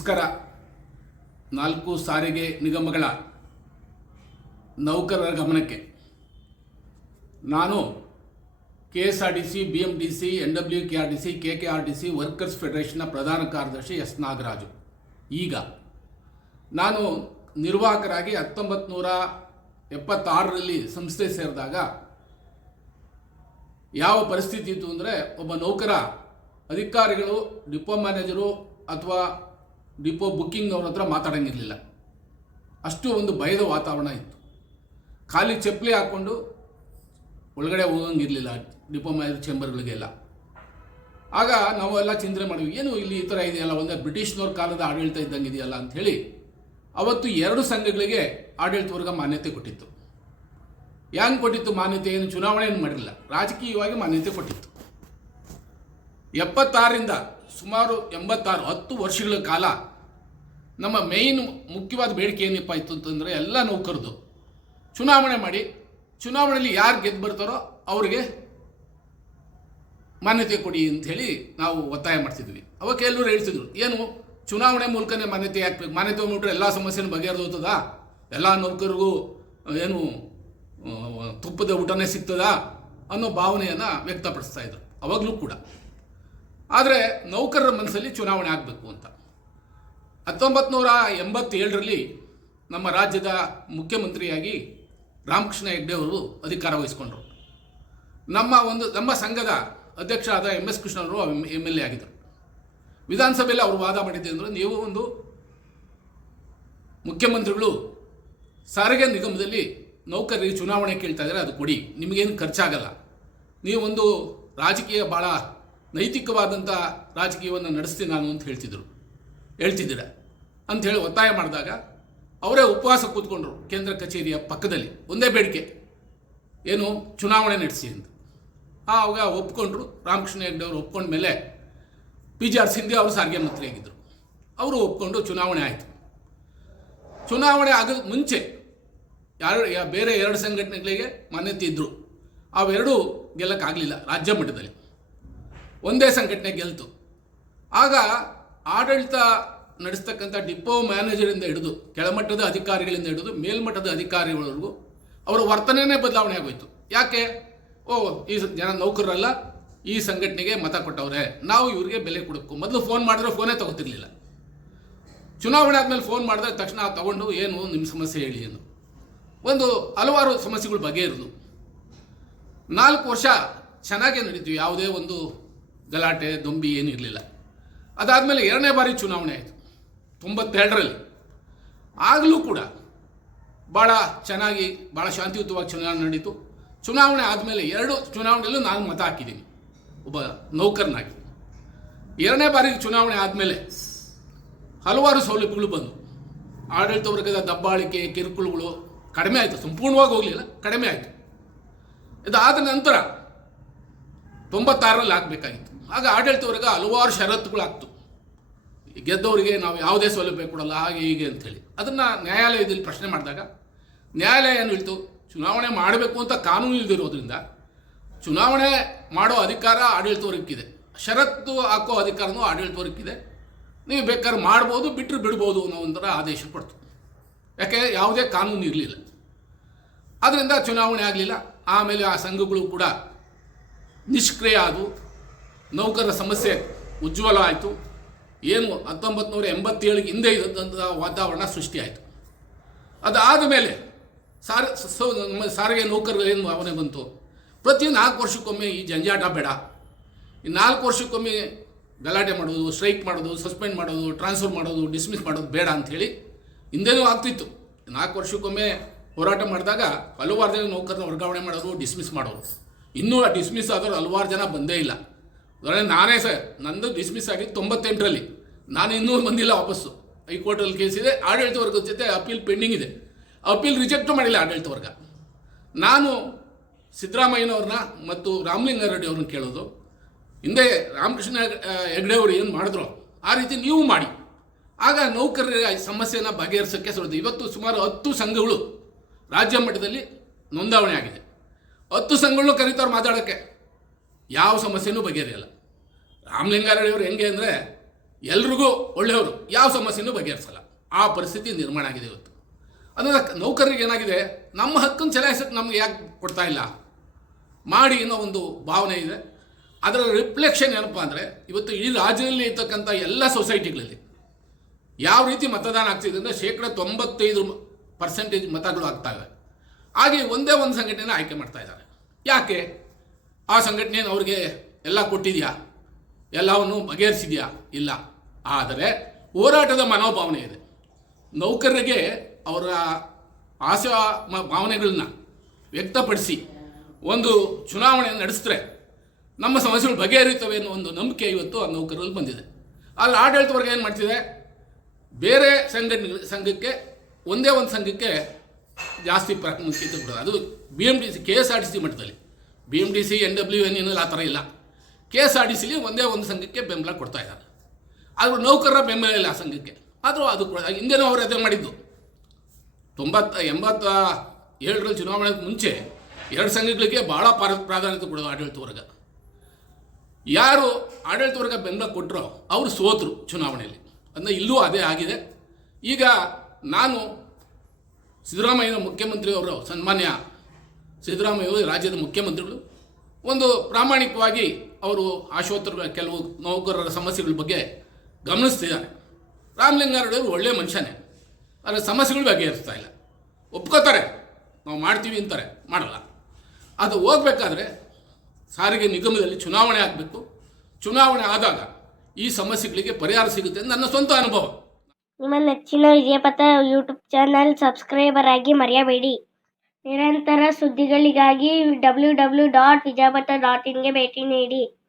ನಮಸ್ಕಾರ. ನಾಲ್ಕು ಸಾರಿಗೆ ನಿಗಮಗಳ ನೌಕರರ ಗಮನಕ್ಕೆ. ನಾನು K S R T C B M D C N W K R T C K K R T C workers ಫೆಡರೇಷನ್ನ ಪ್ರಧಾನ ಕಾರ್ಯದರ್ಶಿ ಎಸ್ ನಾಗರಾಜು. ಈಗ ನಾನು ನಿರ್ವಾಹಕರಾಗಿ ಹತ್ತೊಂಬತ್ತು ನೂರ ಎಪ್ಪತ್ತಾರರಲ್ಲಿ ಸಂಸ್ಥೆ ಸೇರಿದಾಗ ಯಾವ ಪರಿಸ್ಥಿತಿ ಇತ್ತು ಅಂದರೆ ಒಬ್ಬ ನೌಕರ ಅಧಿಕಾರಿಗಳು ಡಿಪೋ ಮ್ಯಾನೇಜರು ಅಥವಾ ಡಿಪೋ ಬುಕ್ಕಿಂಗ್ ಅವ್ರ ಹತ್ರ ಮಾತಾಡೋಂಗಿರಲಿಲ್ಲ. ಅಷ್ಟು ಒಂದು ಭಯದ ವಾತಾವರಣ ಇತ್ತು. ಖಾಲಿ ಚಪ್ಪಲಿ ಹಾಕ್ಕೊಂಡು ಒಳಗಡೆ ಹೋಗಂಗಿರಲಿಲ್ಲ ಡಿಪೋ ಮ್ಯಾನೇಜರ್ ಚೇಂಬರ್ಗಳಿಗೆಲ್ಲ. ಆಗ ನಾವೆಲ್ಲ ಚಿಂತನೆ ಮಾಡಿದ್ವಿ, ಏನು ಇಲ್ಲಿ ಈ ಥರ ಇದೆಯಲ್ಲ, ಒಂದೇ ಬ್ರಿಟಿಷ್ನವ್ರ ಕಾಲದ ಆಡಳಿತ ಇದ್ದಂಗೆ ಇದೆಯಲ್ಲ ಅಂಥೇಳಿ ಅವತ್ತು ಎರಡು ಸಂಘಗಳಿಗೆ ಆಡಳಿತ ವರ್ಗ ಮಾನ್ಯತೆ ಕೊಟ್ಟಿತ್ತು. ಹ್ಯಾಂಗೆ ಕೊಟ್ಟಿತ್ತು ಮಾನ್ಯತೆ? ಏನು ಚುನಾವಣೆ ಏನು ಮಾಡಿರಲಿಲ್ಲ ರಾಜಕೀಯವಾಗಿ ಮಾನ್ಯತೆ ಕೊಟ್ಟಿತ್ತು. ಎಪ್ಪತ್ತಾರರಿಂದ ಸುಮಾರು ಎಂಬತ್ತಾರು, ಹತ್ತು ವರ್ಷಗಳ ಕಾಲ ನಮ್ಮ ಮೇಯ್ನ್ ಮುಖ್ಯವಾದ ಬೇಡಿಕೆ ಏನಪ್ಪ ಇತ್ತು ಅಂತಂದರೆ ಎಲ್ಲ ನೌಕರದು. ಚುನಾವಣೆ ಮಾಡಿ, ಚುನಾವಣೆಯಲ್ಲಿ ಯಾರು ಗೆದ್ದು ಬರ್ತಾರೋ ಅವರಿಗೆ ಮಾನ್ಯತೆ ಕೊಡಿ ಅಂಥೇಳಿ ನಾವು ಒತ್ತಾಯ ಮಾಡ್ತಿದ್ವಿ. ಅವಾಗ ಕೆಲವರು ಹೇಳ್ತಿದ್ರು, ಏನು ಚುನಾವಣೆ ಮೂಲಕನೇ ಮಾನ್ಯತೆ ಹಾಕ್ಬೇಕು ಮಾನ್ಯತೆ ಹೋಗ್ಬಿಟ್ರೆ ಎಲ್ಲ ಸಮಸ್ಯೆನೂ ಬಗೆಹರಿದೋಗ್ತದ? ಎಲ್ಲ ನೌಕರಿಗೂ ಏನು ತುಪ್ಪದ ಊಟನೇ ಸಿಗ್ತದಾ ಅನ್ನೋ ಭಾವನೆಯನ್ನು ವ್ಯಕ್ತಪಡಿಸ್ತಾ ಇದ್ರು, ಅವಾಗಲೂ ಕೂಡ. ಆದರೆ ನೌಕರರ ಮನಸ್ಸಲ್ಲಿ ಚುನಾವಣೆ ಆಗಬೇಕು ಅಂತ. ಹತ್ತೊಂಬತ್ತು ನೂರ ಎಂಬತ್ತೇಳರಲ್ಲಿ ನಮ್ಮ ರಾಜ್ಯದ ಮುಖ್ಯಮಂತ್ರಿಯಾಗಿ ರಾಮಕೃಷ್ಣ ಹೆಗ್ಡೆ ಅವರು ಅಧಿಕಾರ ವಹಿಸಿಕೊಂಡರು. ನಮ್ಮ ಒಂದು, ನಮ್ಮ ಸಂಘದ ಅಧ್ಯಕ್ಷ ಆದ ಎಂ ಎಸ್ ಕೃಷ್ಣವರು ಎಂ ಎಲ್ ಎ ಆಗಿದ್ದರು. ವಿಧಾನಸಭೆಯಲ್ಲಿ ಅವರು ವಾದ ಮಾಡಿದ್ದೆ ಅಂದರೆ ನೀವು ಒಂದು ಮುಖ್ಯಮಂತ್ರಿಗಳು ಸಾರಿಗೆ ನಿಗಮದಲ್ಲಿ ನೌಕರಿಗೆ ಚುನಾವಣೆ ಕೇಳ್ತಾ ಇದ್ದಾರೆ ಅದು ಕೊಡಿ, ನಿಮಗೇನು ಖರ್ಚಾಗಲ್ಲ. ನೀವು ಒಂದು ರಾಜಕೀಯ ಭಾಳ ನೈತಿಕವಾದಂಥ ರಾಜಕೀಯವನ್ನು ನಡೆಸ್ತೀನಿ ನಾನು ಅಂತ ಹೇಳ್ತಿದ್ರು, ಹೇಳ್ತಿದ್ದೀರ? ಅಂಥೇಳಿ ಒತ್ತಾಯ ಮಾಡಿದಾಗ ಅವರೇ ಉಪವಾಸ ಕೂತ್ಕೊಂಡ್ರು ಕೇಂದ್ರ ಕಚೇರಿಯ ಪಕ್ಕದಲ್ಲಿ. ಒಂದೇ ಬೇಡಿಕೆ. ಏನು ಚುನಾವಣೆ ನಡೆಸಿ ಅಂತ. ಆವಾಗ ಒಪ್ಕೊಂಡ್ರು. ರಾಮಕೃಷ್ಣ ಹೆಗ್ಡೆ ಅವರು ಒಪ್ಕೊಂಡ ಮೇಲೆ ಪಿ ಜಿ ಆರ್ ಸಿಂಧಿ ಅವರು ಸಾರಿಗೆ ಮಂತ್ರಿ ಆಗಿದ್ದರು ಅವರು ಒಪ್ಕೊಂಡು ಚುನಾವಣೆ ಆಯಿತು. ಚುನಾವಣೆ ಆಗದ ಮುಂಚೆ ಯಾರು ಬೇರೆ ಎರಡು ಸಂಘಟನೆಗಳಿಗೆ ಮಾನ್ಯತೆ ಇದ್ದರು ಅವೆರಡೂ ಗೆಲ್ಲಕ್ಕಾಗಲಿಲ್ಲ ರಾಜ್ಯ ಮಟ್ಟದಲ್ಲಿ. ಒಂದೇ ಸಂಘಟನೆ ಗೆಲ್ತು. ಆಗ ಆಡಳಿತ ನಡೆಸ್ತಕ್ಕಂಥ ಡಿಪೋ ಮ್ಯಾನೇಜರಿಂದ ಹಿಡಿದು ಕೆಳಮಟ್ಟದ ಅಧಿಕಾರಿಗಳಿಂದ ಹಿಡಿದು ಮೇಲ್ಮಟ್ಟದ ಅಧಿಕಾರಿಗಳವರೆಗೂ ಅವರ ವರ್ತನೆನೇ ಬದಲಾವಣೆ ಆಗೋಯ್ತು. ಯಾಕೆ? ಓ, ಈ ಜನ ನೌಕರರಲ್ಲ, ಈ ಸಂಘಟನೆಗೆ ಮತ ಕೊಟ್ಟವ್ರೆ. ನಾವು ಇವರಿಗೆ ಬೆಲೆ ಕೊಡಬೇಕು ಮೊದಲು ಫೋನ್ ಮಾಡಿದ್ರೆ ಫೋನೇ ತಗೋತಿರ್ಲಿಲ್ಲ. ಚುನಾವಣೆ ಆದಮೇಲೆ ಫೋನ್ ಮಾಡಿದ್ರೆ ತಕ್ಷಣ ತಗೊಂಡು, ಏನು ನಿಮ್ಮ ಸಮಸ್ಯೆ ಹೇಳಿ ಎಂದು. ಒಂದು ಹಲವಾರು ಸಮಸ್ಯೆಗಳು ಬಗೆಹರಿದು ನಾಲ್ಕು ವರ್ಷ ಚೆನ್ನಾಗೇ ನಡೀತೀವಿ ಯಾವುದೇ ಒಂದು ಗಲಾಟೆ, ದೊಂಬಿ ಏನೂ ಇರಲಿಲ್ಲ. ಅದಾದಮೇಲೆ ಎರಡನೇ ಬಾರಿ ಚುನಾವಣೆ ಆಯಿತು. ತೊಂಬತ್ತೆರಡರಲ್ಲಿ. ಆಗಲೂ ಕೂಡ ಭಾಳ ಚೆನ್ನಾಗಿ ಭಾಳ ಶಾಂತಿಯುತವಾಗಿ ಚುನಾವಣೆ ನಡೀತು. ಚುನಾವಣೆ ಆದಮೇಲೆ ಎರಡು ಚುನಾವಣೆಯಲ್ಲೂ ನಾನು ಮತ ಹಾಕಿದ್ದೀನಿ. ಒಬ್ಬ ನೌಕರನಾಗಿ. ಎರಡನೇ ಬಾರಿಗೆ ಚುನಾವಣೆ ಆದಮೇಲೆ ಹಲವಾರು ಸೌಲಭ್ಯಗಳು ಬಂದವು. ಆಡಳಿತ ವರ್ಗದ ದಬ್ಬಾಳಿಕೆ, ಕಿರುಕುಳಗಳು ಕಡಿಮೆ ಆಯಿತು. ಸಂಪೂರ್ಣವಾಗಿ ಹೋಗಲಿಲ್ಲ, ಕಡಿಮೆ ಆಯಿತು. ಇದಾದ ನಂತರ ತೊಂಬತ್ತಾರರಲ್ಲಿ ಆಗಬೇಕಾಗಿತ್ತು. ಆಗ ಆಡಳಿತ ವರ್ಗ ಹಲವಾರು ಷರತ್ತುಗಳು ಆಗ್ತು ಗೆದ್ದವರಿಗೆ ನಾವು ಯಾವುದೇ ಸೌಲಭ್ಯ ಕೊಡಲ್ಲ, ಹಾಗೆ ಹೀಗೆ ಅಂಥೇಳಿ. ಅದನ್ನು ನ್ಯಾಯಾಲಯದಲ್ಲಿ ಪ್ರಶ್ನೆ ಮಾಡಿದಾಗ, ನ್ಯಾಯಾಲಯ ಏನು ಹೇಳ್ತು? ಚುನಾವಣೆ ಮಾಡಬೇಕು ಅಂತ ಕಾನೂನು ಇಲ್ದಿರೋದ್ರಿಂದ ಚುನಾವಣೆ ಮಾಡೋ ಅಧಿಕಾರ ಆಡಳಿತ ವರ್ಗಕ್ಕಿದೆ ಷರತ್ತು ಹಾಕೋ ಅಧಿಕಾರನೂ ಆಡಳಿತ ವರ್ಗಕ್ಕಿದೆ ನೀವು ಬೇಕಾದ್ರೆ ಮಾಡ್ಬೋದು ಬಿಟ್ಟರೆ ಬಿಡ್ಬೋದು ಅನ್ನೋ ಒಂಥರ ಆದೇಶ ಕೊಡ್ತು. ಯಾಕೆ? ಯಾವುದೇ ಕಾನೂನು ಇರಲಿಲ್ಲ. ಅದರಿಂದ ಚುನಾವಣೆ ಆಗಲಿಲ್ಲ. ಆಮೇಲೆ ಆ ಸಂಘಗಳು ಕೂಡ ನಿಷ್ಕ್ರಿಯ ಆದವು. ನೌಕರರ ಸಮಸ್ಯೆ ಉಜ್ವಲ ಆಯಿತು. ಏನು ಹತ್ತೊಂಬತ್ತು ನೂರ ಎಂಬತ್ತೇಳಿಗೆ ಹಿಂದೆ ಇದ್ದಂಥ ವಾತಾವರಣ ಸೃಷ್ಟಿಯಾಯಿತು. ಅದಾದ ಮೇಲೆ ಸಾರ ಸಾರಿಗೆ ನೌಕರರು ಏನು ಭಾವನೆ ಬಂತು? ಪ್ರತಿ ನಾಲ್ಕು ವರ್ಷಕ್ಕೊಮ್ಮೆ ಈ ಜಂಜಾಟ ಬೇಡ. ಈ ನಾಲ್ಕು ವರ್ಷಕ್ಕೊಮ್ಮೆ ಗಲಾಟೆ ಮಾಡೋದು ಸ್ಟ್ರೈಕ್ ಮಾಡೋದು ಸಸ್ಪೆಂಡ್ ಮಾಡೋದು ಟ್ರಾನ್ಸ್ಫರ್ ಮಾಡೋದು ಡಿಸ್ಮಿಸ್ ಮಾಡೋದು ಬೇಡ ಅಂಥೇಳಿ ಹಿಂದೆನೂ ಆಗ್ತಿತ್ತು. ನಾಲ್ಕು ವರ್ಷಕ್ಕೊಮ್ಮೆ ಹೋರಾಟ ಮಾಡಿದಾಗ ಹಲವಾರು ಜನ ನೌಕರನ್ನ ವರ್ಗಾವಣೆ ಮಾಡೋದು ಡಿಸ್ಮಿಸ್ ಮಾಡೋರು. ಇನ್ನೂ ಡಿಸ್ಮಿಸ್ ಆದರೂ ಹಲವಾರು ಜನ ಬಂದೇ ಇಲ್ಲ. ಉದಾಹರಣೆ ನಾನೇ ಸರ್ ನಂದು ಡಿಸ್ಮಿಸ್ ಆಗಿದ್ದು ತೊಂಬತ್ತೆಂಟರಲ್ಲಿ. ನಾನು ಇನ್ನೂ ಬಂದಿಲ್ಲ ವಾಪಸ್ಸು. ಹೈಕೋರ್ಟಲ್ಲಿ ಕೇಸ್ ಇದೆ, ಆಡಳಿತ ವರ್ಗದ ಜೊತೆ ಅಪೀಲ್ ಪೆಂಡಿಂಗ್ ಇದೆ. ಅಪೀಲ್ ರಿಜೆಕ್ಟು ಮಾಡಿಲ್ಲ ಆಡಳಿತ ವರ್ಗ. ನಾನು ಸಿದ್ದರಾಮಯ್ಯನವ್ರನ್ನ ಮತ್ತು ರಾಮಲಿಂಗಾರೆಡ್ಡಿ ಅವ್ರನ್ನ ಕೇಳೋದು. ಹಿಂದೆ ರಾಮಕೃಷ್ಣ ಹೆಗ್ಡೆ ಅವರು ಏನು ಮಾಡಿದ್ರು? ಆ ರೀತಿ ನೀವು ಮಾಡಿ. ಆಗ ನೌಕರರ ಸಮಸ್ಯೆನ ಬಗೆಹರಿಸೋಕ್ಕೆ ಸಾಧ್ಯ ಇವತ್ತು ಸುಮಾರು ಹತ್ತು ಸಂಘಗಳು ರಾಜ್ಯ ಮಟ್ಟದಲ್ಲಿ ನೋಂದಾವಣೆ ಆಗಿದೆ. ಹತ್ತು ಸಂಘಗಳನ್ನು ಕರೀತಾರೆ ಮಾತಾಡೋಕ್ಕೆ. ಯಾವ ಸಮಸ್ಯೆನೂ ಬಗೆಹರಿಯಲ್ಲ. ರಾಮಲಿಂಗಾರೆಡ್ಡಿ ಅವರು ಹೆಂಗೆ ಅಂದರೆ ಎಲ್ರಿಗೂ ಒಳ್ಳೆಯವರು, ಯಾವ ಸಮಸ್ಯೆನೂ ಬಗೆಹರಿಸಲ್ಲ. ಆ ಪರಿಸ್ಥಿತಿ ನಿರ್ಮಾಣ ಆಗಿದೆ ಇವತ್ತು. ಅಂದರೆ ನೌಕರರಿಗೆ ಏನಾಗಿದೆ? ನಮ್ಮ ಹಕ್ಕನ್ನು ಚಲಾಯಿಸಕ್ಕೆ ನಮ್ಗೆ ಯಾಕೆ ಕೊಡ್ತಾ ಇಲ್ಲ? ಮಾಡಿ ಅನ್ನೋ ಒಂದು ಭಾವನೆ ಇದೆ. ಅದರ ರಿಫ್ಲೆಕ್ಷನ್ ಏನಪ್ಪ ಅಂದರೆ, ಇವತ್ತು ಇಡೀ ರಾಜ್ಯದಲ್ಲಿ ಇರ್ತಕ್ಕಂಥ ಎಲ್ಲ ಸೊಸೈಟಿಗಳಲ್ಲಿ ಯಾವ ರೀತಿ ಮತದಾನ ಆಗ್ತಿದೆ ಅಂದರೆ ಶೇಕಡ ತೊಂಬತ್ತೈದು ಪರ್ಸೆಂಟೇಜ್ ಮತಗಳು ಆಗ್ತಾ ಇವೆ. ಹಾಗೆ ಒಂದೇ ಒಂದು ಸಂಘಟನೆನ ಆಯ್ಕೆ ಮಾಡ್ತಾ ಇದ್ದಾರೆ. ಯಾಕೆ? ಆ ಸಂಘಟನೆ ಅವ್ರಿಗೆ ಎಲ್ಲ ಕೊಟ್ಟಿದೆಯಾ? ಎಲ್ಲವನ್ನು ಬಗೆಹರಿಸಿದೆಯಾ? ಇಲ್ಲ. ಆದರೆ ಹೋರಾಟದ ಮನೋಭಾವನೆ ಇದೆ. ನೌಕರರಿಗೆ ಅವರ ಆಶಾ ಭಾವನೆಗಳನ್ನ ವ್ಯಕ್ತಪಡಿಸಿ ಒಂದು ಚುನಾವಣೆಯನ್ನು ನಡೆಸಿದ್ರೆ ನಮ್ಮ ಸಮಸ್ಯೆಗಳು ಬಗೆಹರಿಯುತ್ತವೆ ಅನ್ನೋ ಒಂದು ನಂಬಿಕೆ ಇವತ್ತು ಆ ನೌಕರರಲ್ಲಿ ಬಂದಿದೆ. ಅಲ್ಲಿ ಆಡಳಿತ ವರ್ಗ ಏನು ಮಾಡ್ತಿದೆ? ಬೇರೆ ಸಂಘಟನೆ ಸಂಘಕ್ಕೆ, ಒಂದೇ ಒಂದು ಸಂಘಕ್ಕೆ ಜಾಸ್ತಿ ಪ್ರಾಮುಖ್ಯತೆ ಕೊಡೋದು. ಅದು B M D C K S R T C ಮಟ್ಟದಲ್ಲಿ. B M D C N W N ಏನಲ್ಲ ಆ ಥರ ಇಲ್ಲ. ಕೆ ಎಸ್ ಆರ್ ಟಿ ಸಿಲಿ ಒಂದೇ ಒಂದು ಸಂಘಕ್ಕೆ ಬೆಂಬಲ ಕೊಡ್ತಾ ಇದ್ದಾರೆ. ಆದರೂ ನೌಕರರ ಬೆಂಬಲ ಇಲ್ಲ ಆ ಸಂಘಕ್ಕೆ. ಆದರೂ ಅದು ಹಿಂದೆನೂ ಅವರು ಅದೇ ಮಾಡಿದ್ದು. ತೊಂಬತ್ತ, ಎಂಬತ್ತ ಏಳರಲ್ಲಿ ಚುನಾವಣೆ ಮುಂಚೆ ಎರಡು ಸಂಘಗಳಿಗೆ ಭಾಳ ಪಾರ, ಪ್ರಾಧಾನ್ಯತೆ ಕೊಡೋದು ಆಡಳಿತ ವರ್ಗ. ಯಾರು ಆಡಳಿತ ವರ್ಗ ಬೆಂಬಲ ಕೊಟ್ಟರೋ ಅವರು ಸೋತರು ಚುನಾವಣೆಯಲ್ಲಿ. ಅಂದರೆ ಇಲ್ಲೂ ಅದೇ ಆಗಿದೆ. ಈಗ ನಾನು ಸಿದ್ದರಾಮಯ್ಯ ಮುಖ್ಯಮಂತ್ರಿ ಅವರು ಸನ್ಮಾನ್ಯ ಸಿದ್ದರಾಮಯ್ಯ ರಾಜ್ಯದ ಮುಖ್ಯಮಂತ್ರಿಗಳು, ಒಂದು ಪ್ರಾಮಾಣಿಕವಾಗಿ ಅವರು ಆಶೋತ್ತರ ಕೆಲವು ನೌಕರರ ಸಮಸ್ಯೆಗಳ ಬಗ್ಗೆ ಗಮನಿಸ್ತಿದ್ದಾರೆ. ರಾಮಲಿಂಗಾರೆಡ್ಡಿಯವರು ಒಳ್ಳೆಯ ಮನುಷ್ಯನೇ. ಆದರೆ ಸಮಸ್ಯೆಗಳು ಬಗೆಹರಿಸ್ತಾ ಇಲ್ಲ. ಒಪ್ಕೋತಾರೆ. ನಾವು ಮಾಡ್ತೀವಿ ಅಂತಾರೆ. ಮಾಡಲ್ಲ. ಅದು ಹೋಗ್ಬೇಕಾದ್ರೆ ಸಾರಿಗೆ ನಿಗಮದಲ್ಲಿ ಚುನಾವಣೆ ಆಗಬೇಕು. ಚುನಾವಣೆ ಆದಾಗ ಈ ಸಮಸ್ಯೆಗಳಿಗೆ ಪರಿಹಾರ ಸಿಗುತ್ತೆ ನನ್ನ ಸ್ವಂತ ಅನುಭವ. ನಿಮ್ಮ ನೆಚ್ಚಿನ ವಿಜಯಪಥ ಯೂಟ್ಯೂಬ್ ಚಾನಲ್ ಸಬ್ಸ್ಕ್ರೈಬರ್ ಆಗಿ ಮರೆಯಬೇಡಿ. ನಿರಂತರ ಸುದ್ದಿಗಳಿಗಾಗಿ W W dot Vijayapatha dot ಇನ್ಗೆ ಭೇಟಿ ನೀಡಿ.